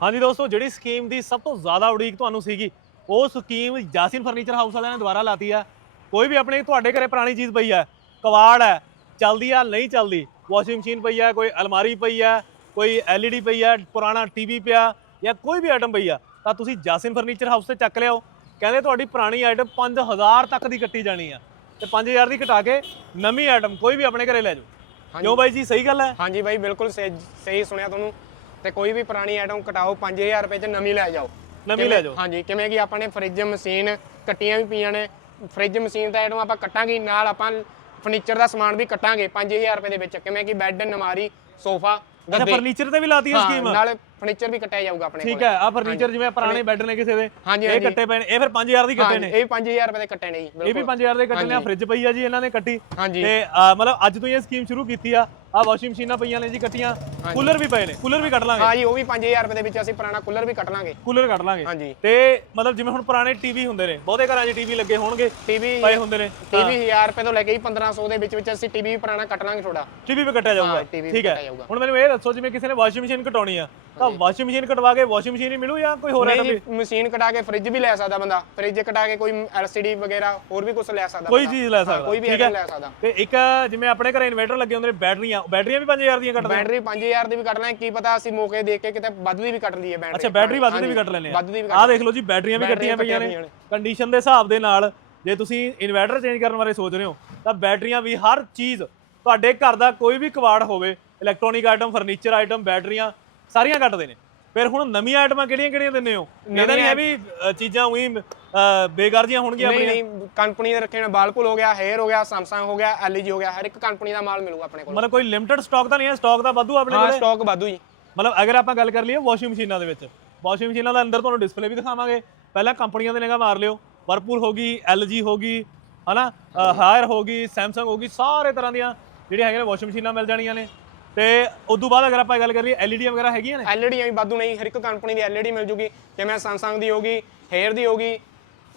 ਹਾਂਜੀ ਦੋਸਤੋ ਜਿਹੜੀ ਸਕੀਮ ਦੀ ਸਭ ਤੋਂ ਜ਼ਿਆਦਾ ਉਡੀਕ ਤੁਹਾਨੂੰ ਸੀਗੀ ਉਹ ਸਕੀਮ ਜਾਸਿਨ ਫਰਨੀਚਰ ਹਾਊਸ ਵਾਲਿਆਂ ਨੇ ਦੁਬਾਰਾ ਲਾਤੀ ਆ। ਕੋਈ ਵੀ ਆਪਣੇ ਤੁਹਾਡੇ ਘਰੇ ਪੁਰਾਣੀ ਚੀਜ਼ ਪਈ ਆ ਕਵਾੜ ਹੈ ਚੱਲਦੀ ਆ ਨਹੀਂ ਚੱਲਦੀ ਵਾਸ਼ਿੰਗ ਮਸ਼ੀਨ ਪਈ ਆ ਕੋਈ ਅਲਮਾਰੀ ਪਈ ਆ ਕੋਈ LED ਪਈ ਆ ਪੁਰਾਣਾ ਟੀਵੀ ਪਿਆ ਜਾਂ ਕੋਈ ਵੀ ਆਈਟਮ ਪਈ ਆ ਤਾਂ ਤੁਸੀਂ ਜਾਸਿਨ ਫਰਨੀਚਰ ਹਾਊਸ ਤੇ ਚੱਕ ਲਿਆਓ। ਕਹਿੰਦੇ ਤੁਹਾਡੀ ਪੁਰਾਣੀ ਆਈਟਮ 5000 ਤੱਕ ਦੀ ਕੱਟੀ ਜਾਣੀ ਆ ਤੇ 5000 ਦੀ ਕਟਾ ਕੇ ਨਵੀਂ ਆਈਟਮ ਕੋਈ ਵੀ ਆਪਣੇ ਘਰੇ ਲੈ ਜਾਓ। ਕਿਉਂ ਬਾਈ ਜੀ? ਸਹੀ ਗੱਲ ਹੈ। ਹਾਂਜੀ ਬਾਈ ਬਿਲਕੁਲ ਸਹੀ ਸਹੀ ਸੁਣਿਆ ਤੁਹਾਨੂੰ। ਤੇ ਕੋਈ ਵੀ ਪੁਰਾਣੀ ਆਈਟਮ ਕਟਾਓ 5000 ਰੁਪਏ ਚ ਨਵੀਂ ਲੈ ਜਾਓ। ਨਵੀਂ ਲੈ ਜਾਓ। ਹਾਂਜੀ ਕਿਵੇਂ ਕਿ ਆਪਾਂ ਨੇ ਫ੍ਰਿਜ ਮਸ਼ੀਨ ਕੱਟੀਆਂ ਵੀ ਪਈਆਂ ਨੇ। ਫ੍ਰਿਜ ਮਸ਼ੀਨ ਦਾ ਆਈਟਮ ਆਪਾਂ ਕੱਟਾਂਗੇ ਨਾਲ ਆਪਾਂ ਫਰਨੀਚਰ ਦਾ ਸਮਾਨ ਵੀ ਕੱਟਾਂਗੇ 5000 ਰੁਪਏ ਦੇ ਵਿੱਚ। ਕਿਵੇਂ ਕਿ ਬੈੱਡ ਨਮਾਰੀ ਸੋਫਾ ਅੱਛਾ ਫਰਨੀਚਰ ਤੇ ਵੀ ਲਾਤੀ ਹੈ ਸਕੀਮ ਨਾਲ ਫਰਨੀਚਰ ਵੀ ਕੱਟਿਆ ਜਾਊਗਾ ਆਪਣੇ ਠੀਕ ਕੋਲ। ਹੈ ਆ ਫਰਨੀਚਰ ਜਿਵੇਂ ਪੁਰਾਣੇ ਬੈੱਡ ਨੇ ਕਿਸੇ ਦੇ ਇਹ। ਕੱਟੇ ਪਏ ਨੇ ਇਹ ਫਿਰ 5000 ਦੀ ਕੱਟੇ ਨੇ। ਇਹ ਵੀ 5000 ਰੁਪਏ ਦੇ ਕੱਟੇ ਨੇ ਜੀ ਇਹ ਵੀ ਬਿਲਕੁਲ। 5000 ਦੇ ਕੱਟੇ ਨੇ ਫ੍ਰਿਜ ਪਈ ਆ ਜੀ ਇਹਨਾਂ ਨੇ ਕੱਟੀ। ਤੇ ਮਤਲਬ ਅੱਜ ਤੋਂ ਇਹ ਸਕੀਮ ਸ਼ੁਰੂ ਕੀਤੀ ਆ। ਆ ਵਾਸ਼ਿੰਗ ਮਸ਼ੀਨਾਂ ਪਈਆਂ ਨੇ ਜੀ ਕੱਟੀਆਂ। ਕੂਲਰ ਵੀ ਪਏ ਨੇ ਕੂਲਰ ਵੀ ਕੱਢ ਲਾਂਗੇ। ਹਾਂ ਜੀ ਉਹ ਵੀ 5000 ਰੁਪਏ ਦੇ ਵਿੱਚ ਅਸੀਂ ਪੁਰਾਣਾ ਕੂਲਰ ਵੀ ਕੱਟ ਲਾਂਗੇ। ਕੂਲਰ ਕੱਢ ਲਾਂਗੇ। ਹਾਂਜੀ। ਤੇ ਮਤਲਬ ਜਿਵੇਂ ਹੁਣ ਪੁਰਾਣੇ ਟੀਵੀ ਹੁੰਦੇ ਨੇ ਬਹੁਤੇ ਘਰਾਂ 'ਚ ਟੀਵੀ ਲੱਗੇ ਹੋਣਗੇ ਟੀਵੀ ਪਏ ਹੁੰਦੇ ਨੇ। ਟੀਵੀ 1000 ਰੁਪਏ ਤੋਂ ਲੈ ਕੇ ਹੀ 1500 ਦੇ ਵਿੱਚ ਵਿੱਚ ਅਸੀਂ ਟੀਵੀ ਵੀ ਪੁਰਾਣਾ ਕੱਟ ਲਾਂਗੇ ਥੋੜਾ ਟੀਵੀ ਵੀ ਕੱਟਿਆ ਜਾਊਗਾ। ਵੀ ਠੀਕ ਹੈ। ਹੁਣ ਮੈਨੂੰ ਇਹ ਦੱਸੋ ਜਿਵੇਂ ਕਿਸੇ ਨੇ ਵਾਸ਼ਿੰਗ ਮਸ਼ੀਨ ਕਟਾਉਣੀ ਆ ਤਾਂ ਵਾਸ਼ਿੰਗ ਮਸ਼ੀਨ ਕਟਵਾ ਕੇ ਵਾਸ਼ਿੰਗ ਮਸ਼ੀਨ ਹੀ ਮਿਲੂ ਜਾਂ ਕੋਈ ਹੋਰ ਆਈਟਮ ਜੀ ਮਸ਼ੀਨ ਕਟਾ ਕੇ ਫ੍ਰਿਜ ਵੀ ਲੈ ਸਕਦਾ ਬੰਦਾ। ਫ੍ਰਿਜ ਕਟਾ ਕੇ ਕੋਈ LCD ਵਗੈਰਾ ਹੋਰ ਵੀ ਕੁਝ ਲੈ ਸਕਦਾ ਕੋਈ। ਚੀਜ਼ ਲੈ ਸਕਦਾ। ਕੋਈ ਵੀ ਆਈਟਮ ਲੈ ਸਕਦਾ। ਤੇ ਇੱਕ ਜਿਵੇਂ ਆਪਣੇ ਘਰੇ ਇਨਵਰਟਰ ਲੱਗੇ ਹੁੰਦੇ ਨੇ ਬੈਟਰੀਆਂ ਬੈਟਰੀਆਂ ਵੀ 5000 ਦੀਆਂ ਕੱਟਦੇ ਬੈਟਰੀ 5000 ਦੀ ਵੀ ਕੱਟ ਲਾਂਗੇ ਕੀ ਪਤਾ ਅਸੀਂ ਮੌਕੇ ਦੇਖ ਕੇ ਕਿਤੇ ਵੱਧ ਦੀ ਵੀ ਕੱਟ ਲਈਏ ਬੈਟਰੀ। ਅੱਛਾ ਬੈਟਰੀ ਵੱਧ ਦੀ ਵੀ ਕੱਟ ਲੈਣੇ ਆ। ਆਹ ਦੇਖ ਲਓ ਜੀ ਬੈਟਰੀਆਂ ਵੀ ਕੱਟੀਆਂ ਪਈਆਂ ਨੇ। ਕੰਡੀਸ਼ਨ ਦੇ ਹਿਸਾਬ ਦੇ ਨਾਲ ਜੇ ਤੁਸੀਂ ਇਨਵਰਟਰ ਚੇਂਜ ਕਰਨ ਬਾਰੇ ਸੋਚ ਰਹੇ ਹੋ ਤਾਂ ਬੈਟਰੀਆਂ ਵੀ ਹਰ ਚੀਜ਼ ਤੁਹਾਡੇ ਘਰ ਦਾ ਕੋਈ ਵੀ ਕਵਾੜ ਹੋਵੇ ਇਲੈਕਟ੍ਰੋਨਿਕ ਆਈਟਮ ਫਰਨੀਚਰ ਆਈਟਮ ਬੈਟਰੀਆਂ ਸਾਰੀਆਂ ਕੱਟਦੇ ਨੇ। ਫਿਰ ਹੁਣ ਨਵੀਆਂ ਆਈਟਮਾਂ ਕਿਹੜੀਆਂ ਕਿਹੜੀਆਂ ਦਿੰਦੇ ਹੋ? ਇਹਦਾ ਨਹੀਂ ਹੈ ਵੀ ਅ, ਚੀਜ਼ਾਂ ਉਹੀ ਬੇਕਾਰ ਜੀਆਂ ਹੋਣਗੀਆਂ ਨਹੀਂ ਆਪਣੀਆਂ। ਨਹੀਂ ਕੰਪਨੀ ਦੇ ਰੱਖੇ ਨੇ ਬਾਲਪੁਲ ਹੋ ਗਿਆ ਹੇਅਰ ਹੋ ਗਿਆ ਸੈਮਸੰਗ ਹੋ ਗਿਆ LG ਹੋ ਗਿਆ ਹਰ ਇੱਕ ਕੰਪਨੀ ਦਾ ਮਾਲ ਮਿਲੂਗਾ ਆਪਣੇ ਕੋਲ। ਮਤਲਬ ਕੋਈ ਲਿਮਟਿਡ ਸਟਾਕ ਤਾਂ ਨਹੀਂ ਹੈ? ਸਟਾਕ ਤਾਂ ਵਾਧੂ ਆਪਣੇ ਹਾਂ ਕੋਲੇ? ਸਟਾਕ ਵਾਧੂ ਜੀ। ਮਤਲਬ ਅਗਰ ਆਪਾਂ ਗੱਲ ਕਰ ਲਈਏ ਵਾਸ਼ਿੰਗ ਮਸ਼ੀਨਾਂ ਦੇ ਵਿੱਚ ਵਾਸ਼ਿੰਗ ਮਸ਼ੀਨਾਂ ਦਾ ਅੰਦਰ ਤੁਹਾਨੂੰ ਡਿਸਪਲੇ ਵੀ ਦਿਖਾਵਾਂਗੇ। ਪਹਿਲਾਂ ਕੰਪਨੀਆਂ ਦੇ ਨਿਗਾਹ ਮਾਰ ਲਿਓ। ਵਰਪੂਲ ਹੋ ਗਈ LG ਹੋ ਗਈ ਹਨਾ? ਹਾਇਰ ਹੋ ਗਈ ਸੈਮਸੰਗ ਹੋ ਗਈ ਸਾਰੇ ਤਰ੍ਹਾਂ ਦੀਆਂ ਜਿਹੜੀਆਂ ਹੈਗੀਆਂ ਨੇ ਵਾਸ਼ਿੰਗ ਮਸ਼ੀਨਾਂ ਮਿਲ ਜਾਣੀਆਂ ਨੇ। ਤੇ ਉਸ ਤੋਂ ਬਾਅਦ ਅਗਰ ਆਪਾਂ ਗੱਲ ਕਰ ਲਈਏ LED ਵਗੈਰਾ ਹੈਗੀਆਂ ਨੇ? LED ਵੀ ਵਾਧੂ ਨਹੀਂ ਹਰ ਇੱਕ ਕੰਪਨੀ ਦੀ LED ਮਿਲ ਜੂਗੀ ਜਿਵੇਂ ਸੈਮਸੰਗ ਦੀ ਹੋਗੀ ਹੇਅਰ ਦੀ ਹੋਗੀ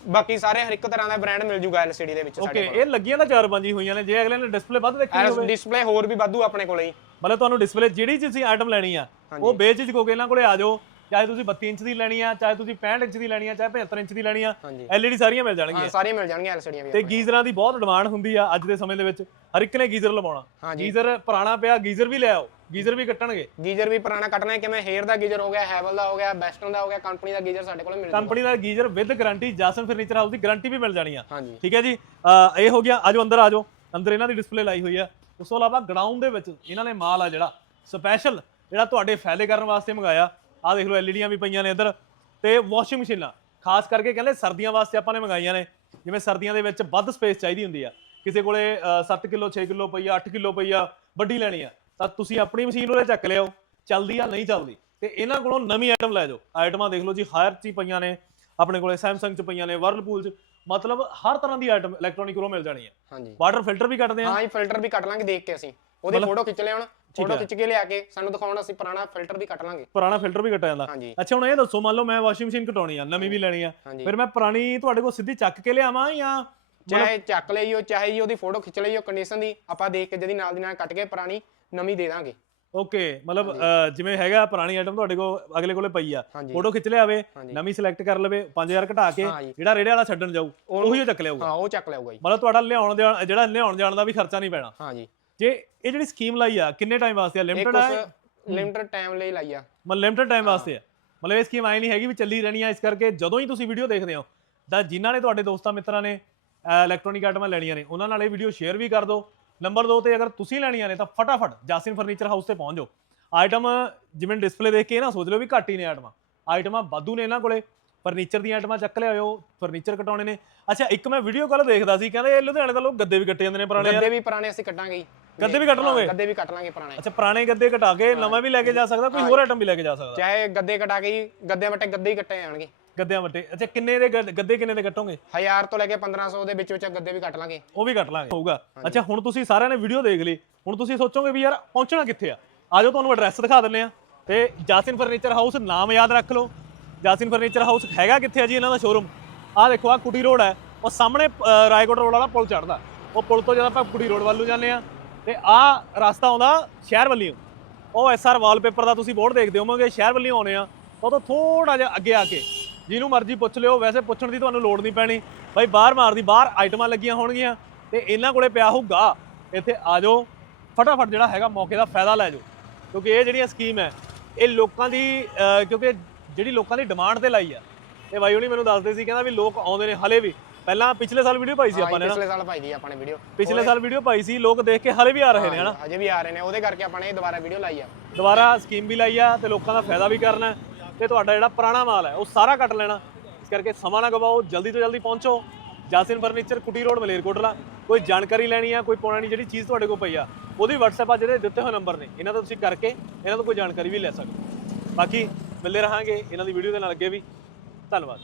ਬਾਕੀ ਸਾਰੇ ਹਰ ਇੱਕ ਤਰ੍ਹਾਂ ਦਾ ਬ੍ਰਾਂਡ ਮਿਲ ਜੂਗਾ LCD ਦੇ ਵਿੱਚ ਓਕੇ ਇਹ ਲੱਗੀਆਂ ਤਾਂ ਚਾਰ ਪੰਜ ਹੀ ਹੋਈਆਂ ਨੇ ਜੇ ਅਗਲੇ ਨੇ ਡਿਸਪਲੇ ਵੱਧ ਦੇਖਣੀ ਹੋਵੇ। ਡਿਸਪਲੇ ਹੋਰ ਵੀ ਵਾਧੂ ਆਪਣੇ ਕੋਲੇ ਹੀ ਮਤਲਬ ਤੁਹਾਨੂੰ ਡਿਸਪਲੇ ਜਿਹੜੀ ਤੁਸੀਂ ਆਈਟਮ ਲੈਣੀ ਆ ਉਹ ਬੇਝਿਜਕ ਹੋ ਕੇ ਇਹਨਾਂ ਕੋਲੇ ਆ ਜਾਓ ਚਾਹੇ ਤੁਸੀਂ 32 ਇੰਚ ਦੀ ਲੈਣੀ ਆ ਚਾਹੇ ਤੁਸੀਂ 65 ਇੰਚ ਦੀ ਲੈਣੀ ਆ ਚਾਹੇ 75 ਇੰਚ ਦੀ ਲੈਣੀ ਆ ਹਾਂਜੀ। LED ਸਾਰੀਆਂ ਮਿਲ ਜਾਣਗੀਆਂ। ਹਾਂ ਸਾਰੀਆਂ ਮਿਲ ਜਾਣਗੀਆਂ LCDਆਂ ਵੀ ਤੇ ਗੀਜ਼ਰਾਂ ਦੀ ਬਹੁਤ ਡਿਮਾਂਡ ਹੁੰਦੀ ਆ ਅੱਜ ਦੇ ਸਮੇਂ ਦੇ ਵਿੱਚ। ਹਰ ਇੱਕ ਨੇ ਗੀਜ਼ਰ ਲਵਾਉਣਾ। ਹਾਂਜੀ। ਗੀਜ਼ਰ ਪੁਰਾਣਾ ਪਿਆ ਗੀਜ਼ਰ ਵੀ ਲੈ ਆਓ। ਗੀਜ਼ਰ ਵੀ ਕੱਟਣਗੇ। ਗੀਜ਼ਰ ਵੀ ਪੁਰਾਣਾ ਕੱਟਣਾ ਹੈ ਕਿਵੇਂ ਹੇਅਰ ਦਾ ਗੀਜ਼ਰ ਹੋ ਗਿਆ ਹੈਵਲ ਦਾ ਹੋ ਗਿਆ ਬੈਸਟਨ ਦਾ ਹੋ ਗਿਆ ਕੰਪਨੀ ਦਾ ਗੀਜ਼ਰ ਸਾਡੇ ਕੋਲ ਮਿਲ ਜੂਗਾ company the geyser with guarantee Jason furniture house the guarantee ਵੀ ਮਿਲ ਜਾਣੀ ਆ। ਹਾਂਜੀ। ਠੀਕ ਹੈ ਜੀ? ਅਹ ਇਹ ਹੋ ਗਿਆ। ਆਜੋ ਅੰਦਰ ਆਜੋ। ਅੰਦਰ ਇਹਨਾਂ ਦੀ ਡਿਸਪਲੇ ਲਾਈ ਹੋਈ ਆ। ਉਸ ਤੋਂ ਇਲਾਵਾ ਗਰਾਊਂਡ ਦੇ ਵਿੱਚ ਇਹਨਾਂ ਨੇ ਮਾਲ ਆ ਜਿਹੜਾ ਸਪੈਸ਼ਲ ਜਿਹੜਾ ਤੁਹਾਡੇ ਫਾਇਦੇ ਕਰਨ ਵਾਸਤੇ ਮੰਗਾਇਆ। ਆਹ ਦੇਖ ਲਓ ਐਲਈਡੀਆਂ ਵੀ ਪਈਆਂ ਨੇ ਇੱਧਰ ਤੇ ਵਾਸ਼ਿੰਗ ਮਸ਼ੀਨਾਂ ਖਾਸ ਕਰਕੇ ਕਹਿੰਦੇ ਸਰਦੀਆਂ ਵਾਸਤੇ ਆਪਾਂ ਨੇ ਮੰਗਾਈਆਂ ਨੇ। ਜਿਵੇਂ ਸਰਦੀਆਂ ਦੇ ਵਿੱਚ ਵੱਧ ਸਪੇਸ ਚਾਹੀਦੀ ਹੁੰਦੀ ਆ। ਕਿਸੇ ਕੋਲੇ 7 ਕਿਲੋ 6 ਕਿਲੋ ਪਈ ਆ 8 ਕਿਲੋ ਪਈ ਆ ਵੱਡੀ ਲੈਣੀ ਆ। ਤਾਂ ਤੁਸੀਂ ਆਪਣੀ ਮਸ਼ੀਨ ਉਹਦੇ ਚੱਕ ਲਿਆਓ ਚੱਲਦੀ ਆ ਨਹੀਂ ਚੱਲਦੀ। ਤੇ ਇਹਨਾਂ ਕੋਲੋਂ ਨਵੀਂ ਆਈਟਮ ਲੈ ਜਾਓ। ਆਈਟਮਾਂ ਦੇਖ ਲਓ ਜੀ ਹਾਇਰ ਚ ਪਈਆਂ ਨੇ ਆਪਣੇ ਕੋਲੇ ਸੈਮਸੰਗ ਚ ਪਈਆਂ ਨੇ ਵਰਲਪੂਲ ਚ। ਮਤਲਬ ਹਰ ਤਰ੍ਹਾਂ ਦੀ ਆਈਟਮ ਇਲੈਕਟ੍ਰੋਨਿਕ ਕੋਲੋਂ ਮਿਲ ਜਾਣੀ ਹੈ ਹਾਂਜੀ। ਵਾਟਰ ਫਿਲਟਰ ਵੀ ਕੱਟਦੇ ਆ। ਹਾਂ ਇਹ ਫਿਲਟਰ ਵੀ ਕੱਟ ਲਾਂਗੇ ਦੇਖ ਕੇ ਅਸੀਂ। ਉਹਦੀ ਫੋਟੋ ਖਿੱਚ ਲਿਆਉਣ ਫੋਟੋ ਖਿੱਚ ਕੇ ਲਿਆ ਕੇ ਸਾਨੂੰ ਦਿਖਾਉਣ ਅਸੀਂ ਪੁਰਾਣਾ ਫਿਲਟਰ ਵੀ ਕੱਟ ਲਾਂਗੇ। ਪੁਰਾਣਾ ਫਿਲਟਰ ਵੀ ਕੱਟਿਆ ਜਾਂਦਾ। ਹਾਂਜੀ। ਅੱਛਾ ਹੁਣ ਇਹ ਦੱਸੋ ਮੰਨ ਲਓ ਮੈਂ ਵਾਸ਼ਿੰਗ ਮਸ਼ੀਨ ਕਟਾਉਣੀ ਆ ਨਵੀਂ ਵੀ ਲੈਣੀ ਆ ਹਾਂਜੀ। ਫਿਰ ਮੈਂ ਪੁਰਾਣੀ ਤੁਹਾਡੇ ਕੋਲ ਸਿੱਧੀ ਚੱਕ ਕੇ ਲਿਆਵਾਂ ਜਾਂ ਚਾਹੇ ਚੱਕ ਲਈਓ ਚਾਹੇ ਜੀ ਉਹਦੀ ਫੋਟੋ ਖਿੱਚ ਲਈਓ ਕੰਡੀਸ਼ਨ ਦੀ ਆਪਾਂ ਦੇਖ ਕੇ ਜਦੀ ਨਾਲ ਦੀ ਨਾਲ ਕੱਟ ਕੇ ਪੁਰਾਣੀ ਨਵੀਂ ਦੇ ਦਾਂਗੇ। ਓਕੇ ਮਤਲਬ ਅਹ, ਜਿਵੇਂ ਹੈਗਾ ਪੁਰਾਣੀ ਆਈਟਮ ਤੁਹਾਡੇ ਕੋਲ ਅਗਲੇ ਕੋਲੇ ਪਈ ਆ ਹਾਂਜੀ। ਫੋਟੋ ਖਿੱਚ ਲਿਆਵੇ ਹਾਂਜੀ। ਨਵੀਂ ਸਿਲੈਕਟ ਕਰ ਲਵੇ 5000 ਘਟਾ ਕੇ। ਜਿਹੜਾ ਰੇੜੇ ਵਾਲਾ ਛੱਡਣ ਜਾਊ ਉਹੀ ਉਹ ਚੱਕ ਲਿਆਊਗਾ। ਹਾਂ ਉਹ ਚੱਕ ਲਿਆਊਗਾ ਜੀ। ਮਤਲਬ ਤੁਹਾਡਾ ਲਿਆਉਣ ਦੇ ਜਿਹੜਾ ਲਿਆਉਣ ਜਾਣ ਦਾ ਵੀ ਖਰਚਾ ਨਹੀਂ ਪੈਣਾ। ਹਾਂ ਜੀ ਇਹ ਜਿਹੜੀ ਸਕੀਮ ਲਾਈ ਆ ਕਿੰਨੇ ਟਾਈਮ ਵਾਸਤੇ ਆ? ਲਿਮਟਿਡ ਆ ਲਿਮਟਡ ਟਾਈਮ ਲਈ ਲਾਈ ਆ। ਮਤਲਬ ਲਿਮਟਿਡ ਟਾਈਮ ਵਾਸਤੇ ਆ। ਮਤਲਬ ਇਹ ਸਕੀਮ ਆਈ ਨਹੀਂ ਹੈਗੀ ਵੀ ਚੱਲੀ ਰਹਿਣੀ ਆ ਇਸ ਕਰਕੇ ਜਦੋਂ ਹੀ ਤੁਸੀਂ ਵੀਡੀਓ ਦੇਖਦੇ ਹੋ ਤਾਂ ਜਿਨ੍ਹਾਂ ਨੇ ਤੁਹਾਡੇ ਦੋਸਤਾਂ ਮਿੱਤਰਾਂ ਨੇ ਇਲੈਕਟ੍ਰੋਨਿਕ ਆਈਟਮਾਂ ਲੈਣੀਆਂ ਨੇ ਉਹਨਾਂ ਨਾਲ ਇਹ ਵੀਡੀਓ ਸ਼ੇਅਰ ਵੀ ਕਰ ਦਿਓ। ਨੰਬਰ 2 ਤੇ ਅਗਰ ਤੁਸੀਂ ਲੈਣੀਆਂ ਨੇ ਤਾਂ ਫਟਾਫਟ ਜਾਸਿਨ ਫਰਨੀਚਰ ਹਾਊਸ ਤੇ ਪਹੁੰਚ ਜਾਓ। ਆਈਟਮ ਜਿਵੇਂ ਡਿਸਪਲੇ ਦੇਖ ਕੇ ਨਾ ਸੋਚ ਲਿਓ ਵੀ ਘੱਟ ਹੀ ਨੇ ਆਈਟਮਾਂ ਆਈਟਮਾਂ ਵਾਧੂ ਨੇ ਇਹਨਾਂ ਕੋਲੇ। ਫਰਨੀਚਰ ਦੀਆਂ ਆਈਟਮਾਂ ਚੱਕ ਲਿਆਇਓ ਫਰਨੀਚਰ ਕਟਾਉਣੇ ਨੇ। ਅੱਛਾ ਇੱਕ ਮੈਂ ਵੀਡੀਓ ਕਾਲ ਦੇਖਦਾ ਸੀ ਕਹਿੰਦੇ ਇਹ ਲੁਧਿਆਣੇ ਦਾ ਲੋਕ ਗੱਦੇ ਵੀ ਕੱਟੇ ਜਾਂਦੇ ਨੇ ਪੁਰਾਣੇ ਗੱਦੇ ਵੀ ਪੁਰਾਣੇ ਅਸੀਂ ਕੱਟਾਂਗੇ ਗੱਦੇ ਵੀ ਕੱਟ ਲਓਗੇ? ਗੱਦੇ ਵੀ ਕੱਟ ਲਾਂਗੇ ਪੁਰਾਣੇ। ਅੱਛਾ ਪੁਰਾਣੇ ਗੱਦੇ ਕਟਾ ਕੇ ਨਵਾਂ ਵੀ ਲੈ ਕੇ ਜਾ ਸਕਦਾ ਕੋਈ ਹੋਰ ਆਈਟਮ ਵੀ ਲੈ ਕੇ ਜਾ ਸਕਦਾ? ਚਾਹੇ ਗੱਦੇ ਕਟਾ ਕੇ ਗੱਦੇ ਵਟੇ ਗੱਦੇ ਹੀ ਕੱਟੇ ਜਾਣਗੇ। ਗੱਦਿਆਂ ਵੱਟੇ। ਅੱਛਾ ਕਿੰਨੇ ਦੇ ਗੱਦ- ਕਿੰਨੇ ਦੇ ਕੱਟੋਗੇ? 1000 ਤੋਂ ਲੈ ਕੇ 1500 ਦੇ ਵਿੱਚ ਵਿੱਚ ਗੱਦੇ ਵੀ ਕੱਟ ਲਾਂਗੇ। ਉਹ ਵੀ ਕੱਟ ਲਾਂਗੇ। ਹੋਊਗਾ। ਅੱਛਾ ਹੁਣ ਤੁਸੀਂ ਸਾਰਿਆਂ ਨੇ ਵੀਡੀਓ ਦੇਖ ਲਈ। ਹੁਣ ਤੁਸੀਂ ਸੋਚੋਗੇ ਵੀ ਯਾਰ ਪਹੁੰਚਣਾ ਕਿੱਥੇ ਆ? ਆਜੋ ਤੁਹਾਨੂੰ ਐਡਰੈਸ ਦਿਖਾ ਦਿੰਨੇ ਆ ਤੇ ਜਾਸਿਨ ਫਰਨੀਚਰ ਹਾਊਸ ਨਾਮ ਯਾਦ ਰੱਖ ਲਓ। ਜਾਸਿਨ ਫਰਨੀਚਰ ਹਾਊਸ ਹੈਗਾ ਕਿੱਥੇ ਆ ਜੀ ਇਹਨਾਂ ਦਾ ਸ਼ੋਰੂਮ ਆਹ ਦੇਖੋ ਆ ਕੁਟੀ ਰੋਡ ਹੈ। ਉਹ ਸਾਹਮਣੇ ਰਾਏਕੋਟ ਰੋਡ ਵਾਲਾ ਪੁਲ ਚੜਦਾ ਉਹ ਪੁਲ ਤੋਂ ਜਦ ਆਪਾਂ ਕੁਟੀ ਰੋਡ ਵੱਲ ਨੂੰ ਜਾਂਦੇ ਆ ਤੇ ਆਹ ਰਸਤਾ ਆਉਂਦਾ ਸ਼ਹਿਰ ਵੱਲੋਂ। ਉਹ ਐਸਆਰ ਵਾਲਪੇਪਰ ਦਾ ਤੁਸੀਂ ਬੋਰਡ ਦੇਖਦੇ ਹੋਵੋਗੇ, ਸ਼ਹਿਰ ਵੱਲੋਂ ਆਉਨੇ ਆ। ਤਾਂ ਉਹ ਤੋਂ ਥੋੜਾ ਜਿਹਾ ਅੱਗੇ ਆ ਕੇ, ਜਿਹਨੂੰ ਮਰਜ਼ੀ ਪੁੱਛ ਲਿਓ। ਵੈਸੇ ਪੁੱਛਣ ਦੀ ਤੁਹਾਨੂੰ ਲੋੜ ਨਹੀਂ ਪੈਣੀ। ਬਾਈ ਬਾਹਰ ਮਾਰਦੀ ਬਾਹਰ ਆਈਟਮਾਂ ਲੱਗੀਆਂ ਹੋਣਗੀਆਂ। ਤੇ ਇਹਨਾਂ ਕੋਲੇ ਪਿਆ ਹੋਊਗਾ। ਇੱਥੇ ਆ ਜਾਓ। ਫਟਾਫਟ ਜਿਹੜਾ ਹੈਗਾ ਮੌਕੇ ਦਾ ਫਾਇਦਾ ਲੈ ਜਾਓ। ਕਿਉਂਕਿ ਇਹ ਜਿਹੜੀ ਸਕੀਮ ਹੈ, ਇਹ ਲੋਕਾਂ ਦੀ ਕਿਉਂਕਿ ਜਿਹੜੀ ਲੋਕਾਂ ਦੀ ਡਿਮਾਂਡ ਤੇ ਲਾਈ ਆ। ਇਹ ਬਾਈ ਹੁਣੀ ਮੈਨੂੰ ਦੱਸਦੇ ਸੀ, ਕਹਿੰਦਾ ਵੀ ਲੋਕ ਆਉਂਦੇ ਨੇ ਹਲੇ ਵੀ। ਪਹਿਲਾਂ ਪਿਛਲੇ ਸਾਲ ਵੀਡੀਓ ਪਾਈ ਸੀ ਆਪਾਂ ਨੇ ਨਾ। ਪਿਛਲੇ ਸਾਲ ਪਾਈ ਦੀ ਆਪਾਂ ਨੇ ਵੀਡੀਓ ਪਿਛਲੇ ਸਾਲ ਵੀਡੀਓ ਪਾਈ ਸੀ ਲੋਕ ਦੇਖ ਕੇ ਹਲੇ ਵੀ ਆ ਰਹੇ ਨੇ ਹਨਾ? ਅਜੇ ਵੀ ਆ ਰਹੇ ਨੇ ਉਹਦੇ ਕਰਕੇ ਆਪਾਂ ਨੇ ਇਹ ਦੁਬਾਰਾ ਵੀਡੀਓ ਲਾਈ ਆ। ਦੁਬਾਰਾ ਸਕੀਮ ਵੀ ਲਾਈ ਆ ਤੇ ਲੋਕਾਂ ਦਾ ਫਾਇਦਾ ਵੀ ਕਰਨਾ ਤੇ ਤੁਹਾਡਾ ਜਿਹੜਾ ਪੁਰਾਣਾ ਮਾਲ ਹੈ ਉਹ ਸਾਰਾ ਕੱਟ ਲੈਣਾ। ਇਸ ਕਰਕੇ ਸਮਾਂ ਨਾ ਗਵਾਓ ਜਲਦੀ ਤੋਂ ਜਲਦੀ ਪਹੁੰਚੋ। Jason furniture Kuti road Malerkotla ਕੋਈ ਜਾਣਕਾਰੀ ਲੈਣੀ ਆ ਕੋਈ ਪੁਰਾਣੀ ਜਿਹੜੀ ਚੀਜ਼ ਤੁਹਾਡੇ ਕੋਲ ਪਈ ਆ ਉਹਦੀ WhatsApp ਆ ਜਿਹੜੇ ਦਿੱਤੇ ਹੋਏ ਨੰਬਰ ਨੇ। ਇਹਨਾਂ ਤੋਂ ਤੁਸੀਂ ਕਰਕੇ ਇਹਨਾਂ ਤੋਂ ਕੋਈ ਜਾਣਕਾਰੀ ਵੀ ਲੈ ਸਕਦੇ ਹੋ। ਬਾਕੀ ਮਿਲਦੇ ਰਹਾਂਗੇ ਇਹਨਾਂ ਦੀ ਵੀਡੀਓ ਦੇ ਨਾਲ ਅੱਗੇ ਵੀ। ਧੰਨਵਾਦ।